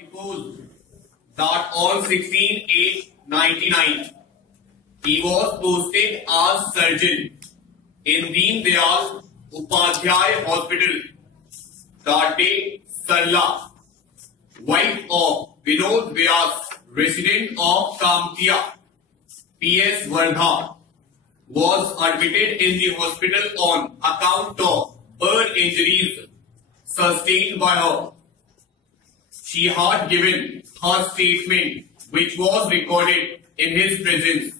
Supposed that on 16/8/99 he was posted as surgeon in Deen Dayal Upadhyay Hospital, Tate, Sarla, wife of Vinod Vyas, resident of Kamtia, PS Wardha, was admitted in the hospital on account of burn injuries sustained by her. She had given her statement, which was recorded in his presence.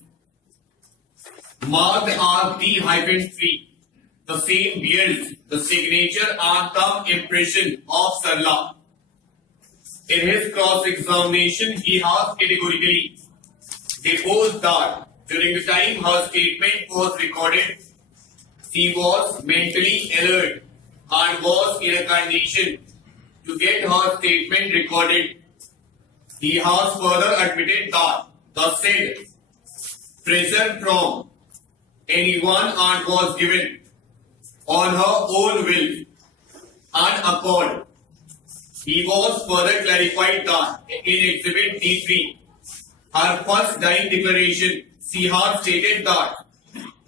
Marked as D-3, the same bears the signature and thumb impression of Sarla. In his cross-examination, he has categorically deposed that during the time her statement was recorded, she was mentally alert and was in a condition to get her statement recorded. He has further admitted that the said pressure from anyone and was given on her own will and accord. He was further clarified that in Exhibit D3, her first dying declaration, she had stated that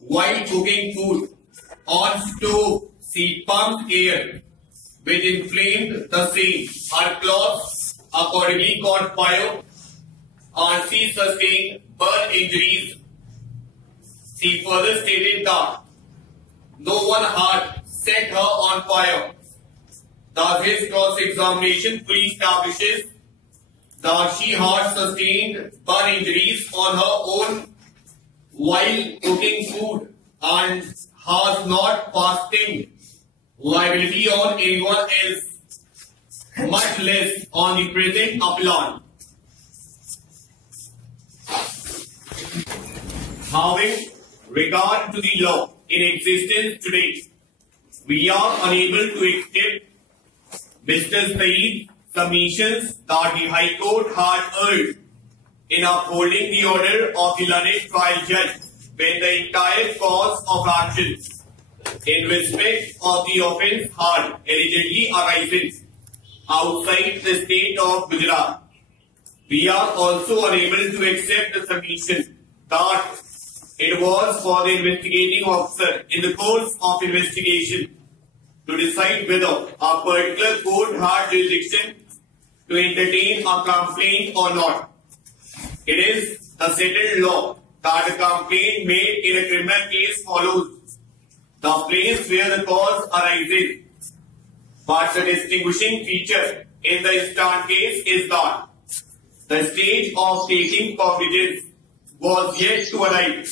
while cooking food on stove, she pumped air, which inflamed the same. Her clothes accordingly caught fire and she sustained burn injuries. She further stated that no one had set her on fire. Thus, his cross-examination fully establishes that she had sustained burn injuries on her own while cooking food and has not passing liability on anyone else, much less on the present appellant. Having regard to the law in existence today, we are unable to accept Mr. Saeed's submissions that the High Court had erred in upholding the order of the learned trial judge when the entire cause of action in respect of the offence had allegedly arisen outside the state of Gujarat. We are also unable to accept the submission that it was for the investigating officer in the course of investigation to decide whether a particular court had jurisdiction to entertain a complaint or not. It is the settled law that a complaint made in a criminal case follows the place where the cause arises. But the distinguishing feature in the instant case is that the stage of taking cognizance was yet to arrive.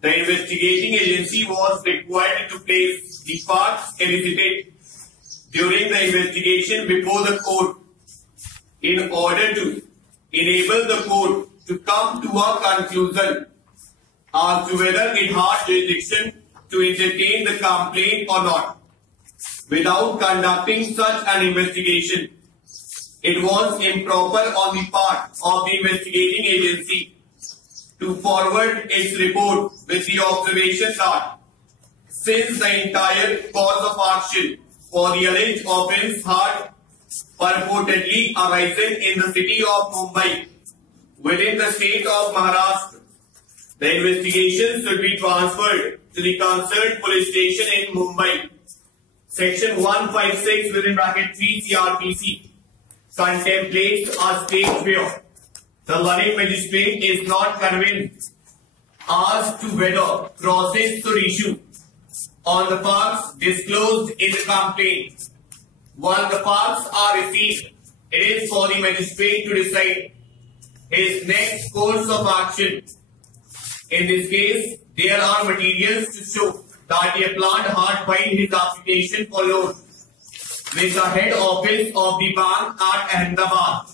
The investigating agency was required to place the facts elicited during the investigation before the court in order to enable the court to come to a conclusion as to whether it had jurisdiction to entertain the complaint or not. Without conducting such an investigation, it was improper on the part of the investigating agency to forward its report with the observation that since the entire cause of action for the alleged offence had purportedly arisen in the city of Mumbai within the state of Maharashtra, the investigation should be transferred to the concerned police station in Mumbai. Section 156 within bracket 3 CRPC contemplates a stage where the learned magistrate is not convinced as to whether process should issue on the facts disclosed in the complaint. Once the facts are received, it is for the magistrate to decide his next course of action. In this case, there are materials to show that the appellant had filed his application for loan with the head office of the bank at Ahmedabad,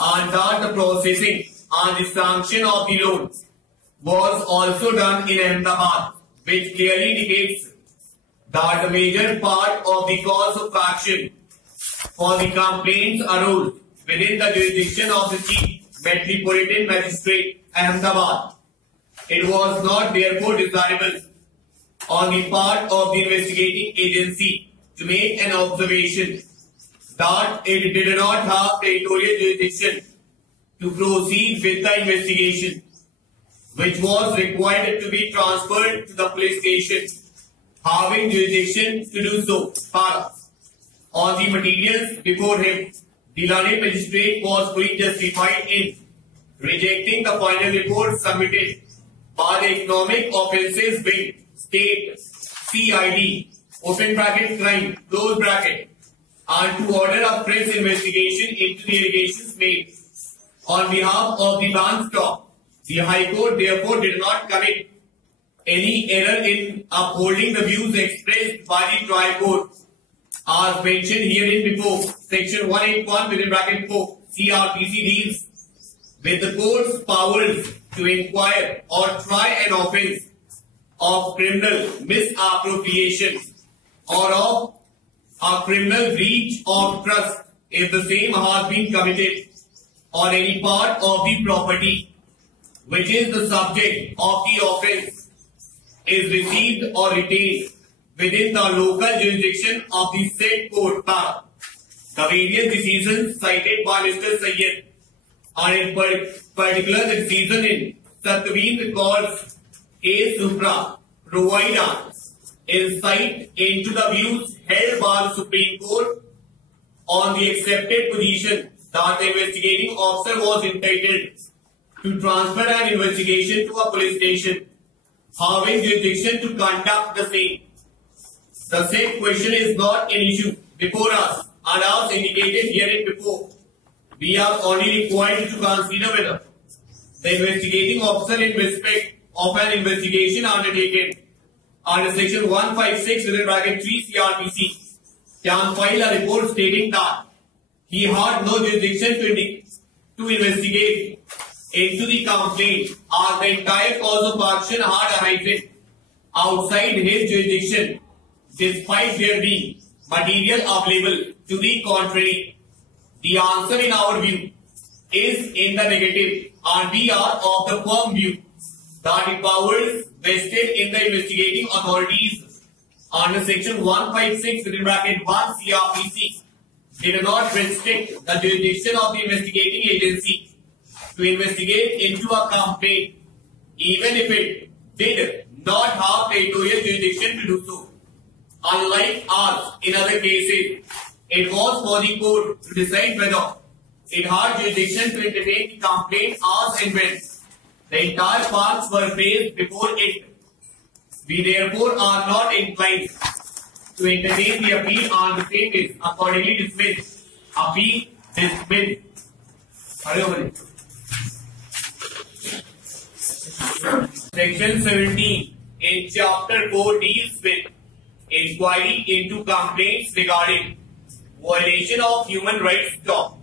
and that the processing and the sanction of the loan was also done in Ahmedabad, which clearly indicates that the major part of the cause of action for the complaints arose within the jurisdiction of the Chief Metropolitan Magistrate, Ahmedabad. It was not therefore desirable on the part of the investigating agency to make an observation that it did not have territorial jurisdiction to proceed with the investigation, which was required to be transferred to the police station having jurisdiction to do so. Para. On the materials before him, the learned magistrate was fully justified in rejecting the final report submitted by the Economic Offences Wing, State, CID, open bracket crime, close bracket, and to order a fresh investigation into the allegations made on behalf of the banned stock. The High Court therefore did not commit any error in upholding the views expressed by the trial court as mentioned herein before. Section 181 within bracket 4 CRPC deals with the court's powers to inquire or try an offence of criminal misappropriation or of a criminal breach of trust if the same has been committed on any part of the property which is the subject of the offence is received or retained within the local jurisdiction of the said court. The various decisions cited by Mr. Syed, and in particular the decision in Satveen Kaur's case supra, provide insight into the views held by the Supreme Court on the accepted position that the investigating officer was entitled to transfer an investigation to a police station having jurisdiction to conduct the same. The same question is not an issue before us, and as indicated herein before, we are only required to consider whether the investigating officer in respect of an investigation undertaken under section 156 within bracket 3 CRPC can file a report stating that he had no jurisdiction to investigate into the complaint as the entire cause of action had arisen outside his jurisdiction despite there being material available to the contrary. The answer in our view is in the negative, and we are of the firm view that the powers vested in the investigating authorities under section 156 within bracket 1 CRPC did not restrict the jurisdiction of the investigating agency to investigate into a complaint, even if it did not have territorial jurisdiction to do so. Unlike as in other cases, it was for the court to decide whether it had jurisdiction to entertain the complaint as and when the entire facts were placed before it. We therefore are not inclined to entertain the appeal, and the same is accordingly dismissed. Appeal dismissed. Section 17 in chapter 4 deals with inquiry into complaints regarding violation of human rights law.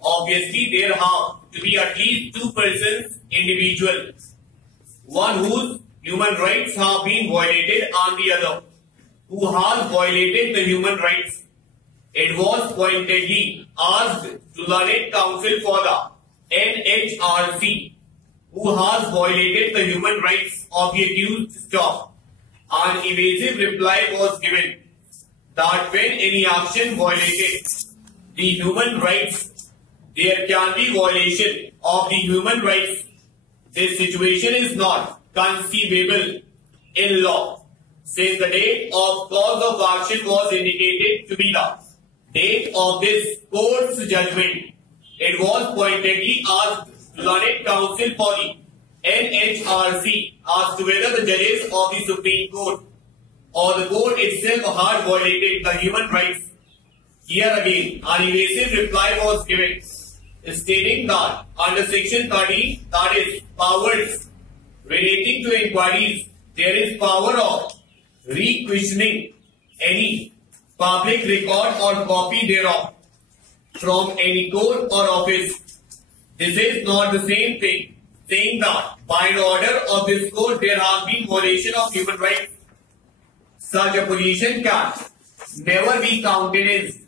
Obviously, there have to be at least two persons, individuals, one whose human rights have been violated and the other who has violated the human rights. It was pointedly asked to learned counsel for the NHRC who has violated the human rights of the accused staff. An evasive reply was given that when any action violated the human rights, there can be violation of the human rights. This situation is not conceivable in law, since the date of cause of action was indicated to be the date of this court's judgment. It was pointedly asked to learned counsel for the NHRC as to whether the judges of the Supreme Court or the court itself had violated the human rights. Here again, an evasive reply was given, stating that under section 30, that is, powers relating to inquiries, there is power of requisitioning any public record or copy thereof from any court or office. This is not the same thing, saying that by an order of this court there has been violation of human rights. Such a position can never be countenanced.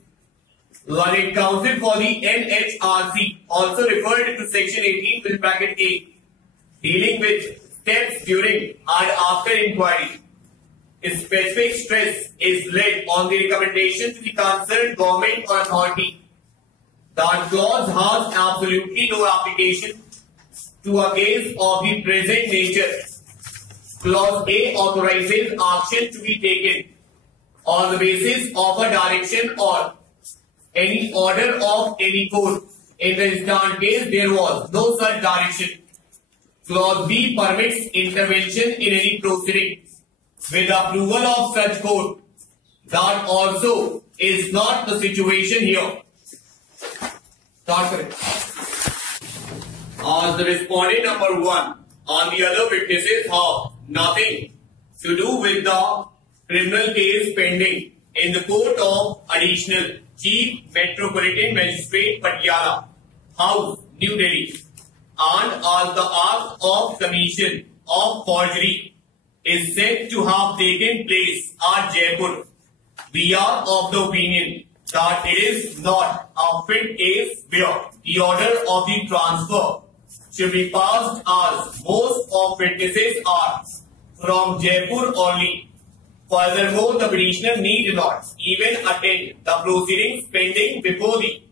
Learned counsel for the NHRC also referred to section 18 with bracket A, dealing with steps during and after inquiry. specific stress is laid on the recommendation to the concerned government or authority. That clause has absolutely no application to a case of the present nature. Clause A authorizes action to be taken on the basis of a direction or any order of any court. In the instant case, there was no such direction. Clause B permits intervention in any proceeding with approval of such court. That also is not the situation here. Start with it. As the respondent number 1 and the other witnesses have nothing to do with the criminal case pending in the Court of Additional Chief Metropolitan Magistrate Patiala House, New Delhi, and as the act of commission of forgery is said to have taken place at Jaipur, we are of the opinion that it is not a fit case where the order of the transfer should be passed, as most of witnesses are from Jaipur only. Furthermore, the petitioner need not even attend the proceedings pending before the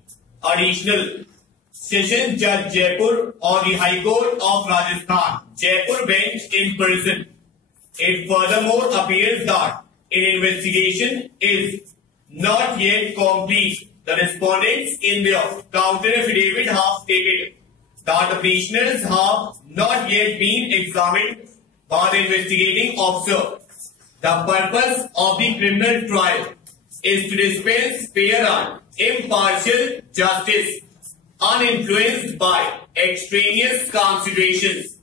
Additional Sessions Judge Jaipur or the High Court of Rajasthan Jaipur bench in person. It furthermore appears that an investigation is not yet complete. The respondents in their counter affidavit have stated that the petitioners have not yet been examined by the investigating officer. The purpose of the criminal trial is to dispense fair and impartial justice, uninfluenced by extraneous considerations.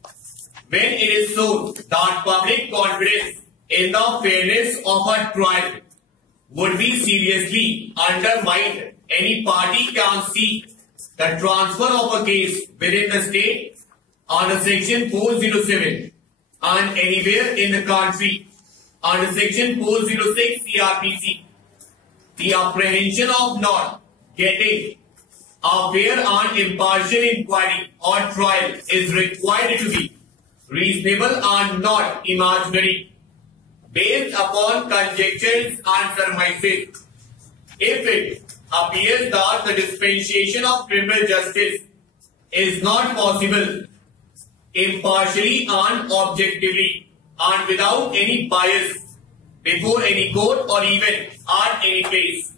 When it is shown that public confidence in the fairness of a trial would be seriously undermined, any party can seek the transfer of a case within the state under Section 407 and anywhere in the country under Section 406 CRPC. The apprehension of not getting a fair and impartial inquiry or trial is required to be reasonable and not imaginary, based upon conjectures and surmises. If it appears that the dispensation of criminal justice is not possible impartially and objectively and without any bias before any court or even at any place,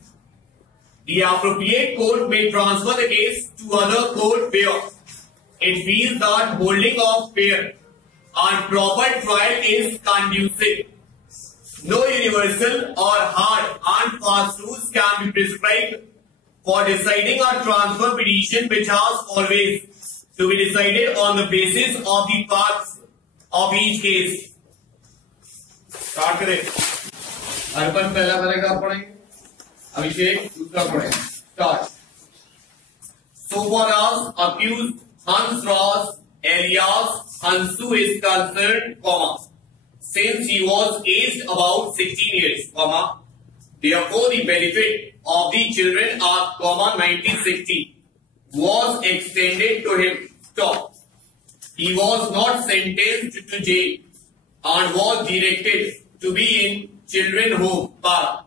the appropriate court may transfer the case to other court where it feels that holding of fair and proper trial is conducive. No universal or hard and fast rules can be prescribed for deciding a transfer petition, which has always to be decided on the basis of the facts of each case. Start करें. अर्पण पहला paragraph पढ़ेंगे, अभिषेक दूसरा पढ़ेंगे. Start. So far as accused Hans Ross alias Hansu is concerned, since he was aged about 16 years, therefore the benefit of the children at 1960 was extended to him. He was not sentenced to jail and was directed to be in children home park,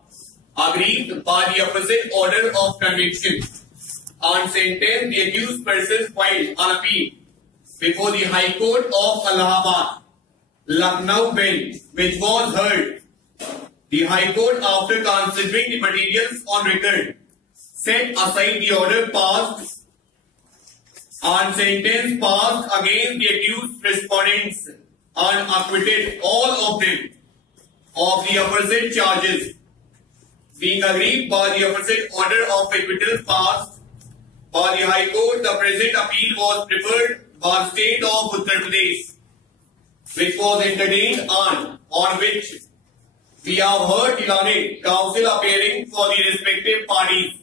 agreed by the opposite order of conviction, and sentenced the accused person filed an appeal before the High Court of Allahabad, Lucknow bench, which was heard. The High Court, after considering the materials on record, set aside the order passed and sentence passed against the accused respondents and acquitted all of them of the opposite charges. Being agreed by the opposite order of acquittal passed by the High Court, the present appeal was preferred by the state of Uttar Pradesh, which was entertained and on which we have heard the learned counsel appearing for the respective parties.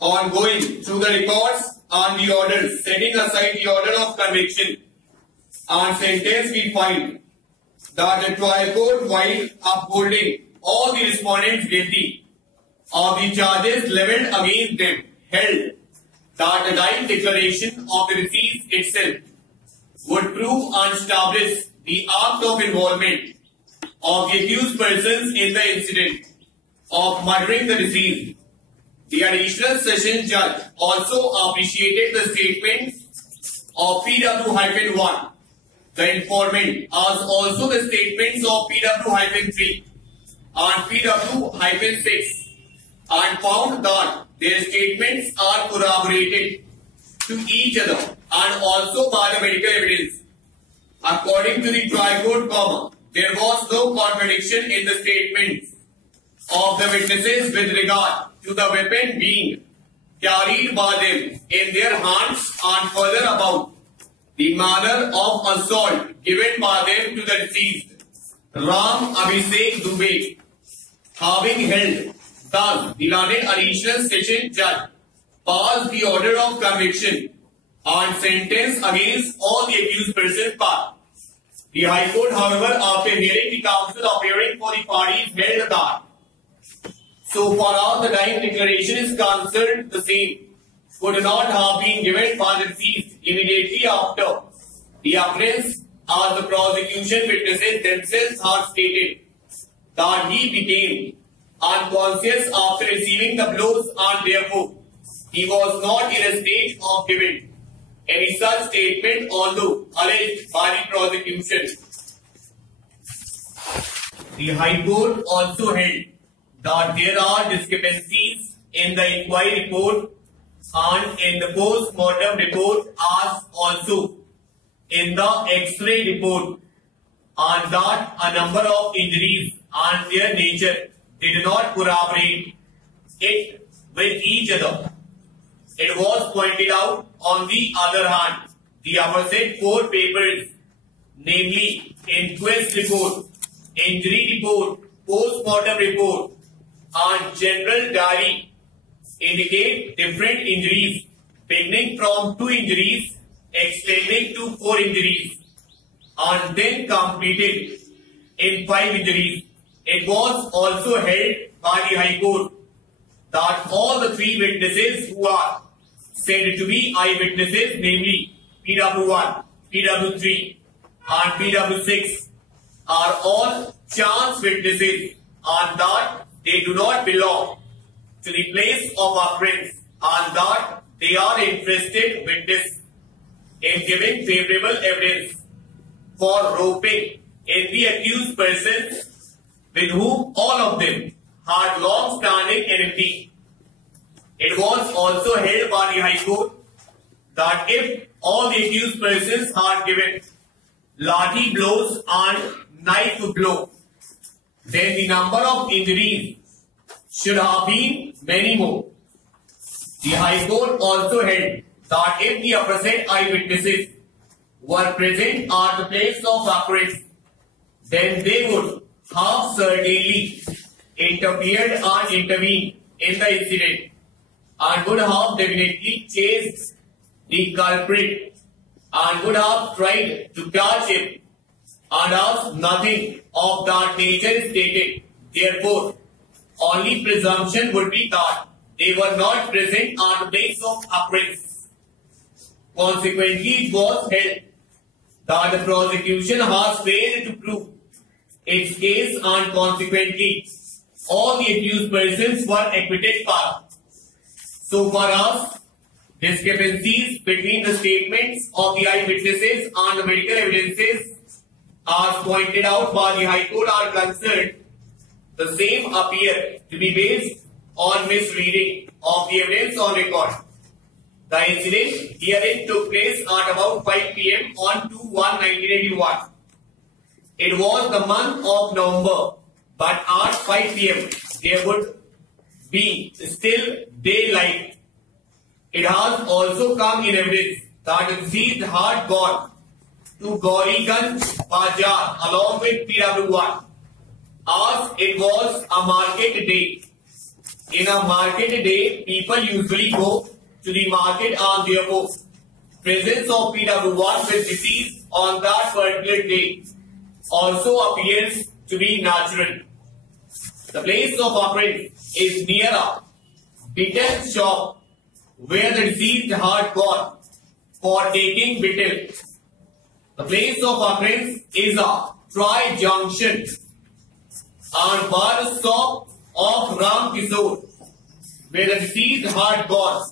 On going through the records and the orders, setting aside the order of conviction and sentence, we find that the trial court, while upholding all the respondents guilty of the charges leveled against them, held that the direct declaration of the deceased itself would prove and establish the act of involvement of the accused persons in the incident of murdering the deceased. The additional session judge also appreciated the statements of PW-1, the informant, as also the statements of PW-3 and PW-6, and found that their statements are corroborated to each other and also by the medical evidence. According to the trial court, there was no contradiction in the statements of the witnesses with regard to the weapon being carried by them in their hands, and further about the manner of assault given by them to the deceased Ram Abhishek Dubey. Having held thus, the learned additional session judge passed the order of conviction and sentence against all the accused persons part. The High Court, however, after hearing the counsel appearing for the parties, held that so far as the dying declaration is concerned, the same could not have been given by the deceased immediately after the occurrence, as the prosecution witnesses themselves had stated that he became unconscious after receiving the blows, and therefore he was not in a state of giving any such statement, although alleged by the prosecution. The High Court also held that there are discrepancies in the inquiry report and in the post-mortem report, as also in the X-ray report, and that a number of injuries and their nature did not corroborate it with each other. It was pointed out, on the other hand, the aforesaid 4 papers, namely inquest report, injury report, post-mortem report, and general diary, indicate different injuries, beginning from 2 injuries, extending to 4 injuries, and then completed in 5 injuries. It was also held by the High Court that all the 3 witnesses who are said to be eyewitnesses, namely PW1, PW3, and PW6, are all chance witnesses, and that they do not belong to the place of occurrence, and that they are interested witness in giving favorable evidence for roping in the accused persons, with whom all of them had long-standing enmity. It was also held by the High Court that if all the accused persons had given lathi blows and knife blow, then the number of injuries should have been many more. The High Court also held that if the aforesaid eyewitnesses were present at the place of occurrence, then they would have certainly interfered and intervened in the incident, and would have definitely chased the culprit and would have tried to catch him, and as nothing of that nature is stated, therefore only presumption would be that they were not present at the place of occurrence. Consequently, it was held that the prosecution has failed to prove its case, and consequently all the accused persons were acquitted for. So far as discrepancies between the statements of the eyewitnesses and the medical evidences, as pointed out by the High Court, are concerned, the same appear to be based on misreading of the evidence on record. The incident herein took place at about 5 p.m. on 2/1/1981. It was the month of November, but at 5 p.m. there would be still daylight. It has also come in evidence that the deceased had gone to Gauriganj Bazaar along with PW1, as it was a market day. In a market day, people usually go to the market, and therefore presence of PW1 with deceased on that particular day also appears to be natural. The place of occurrence is near a betel shop where the deceased had gone for taking betel. The place of occurrence is a tri-junction on bar shop of Ram Kishore, where the deceased had gone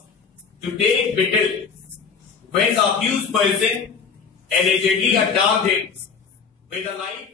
to take betel, when the accused person allegedly attacked him with a knife.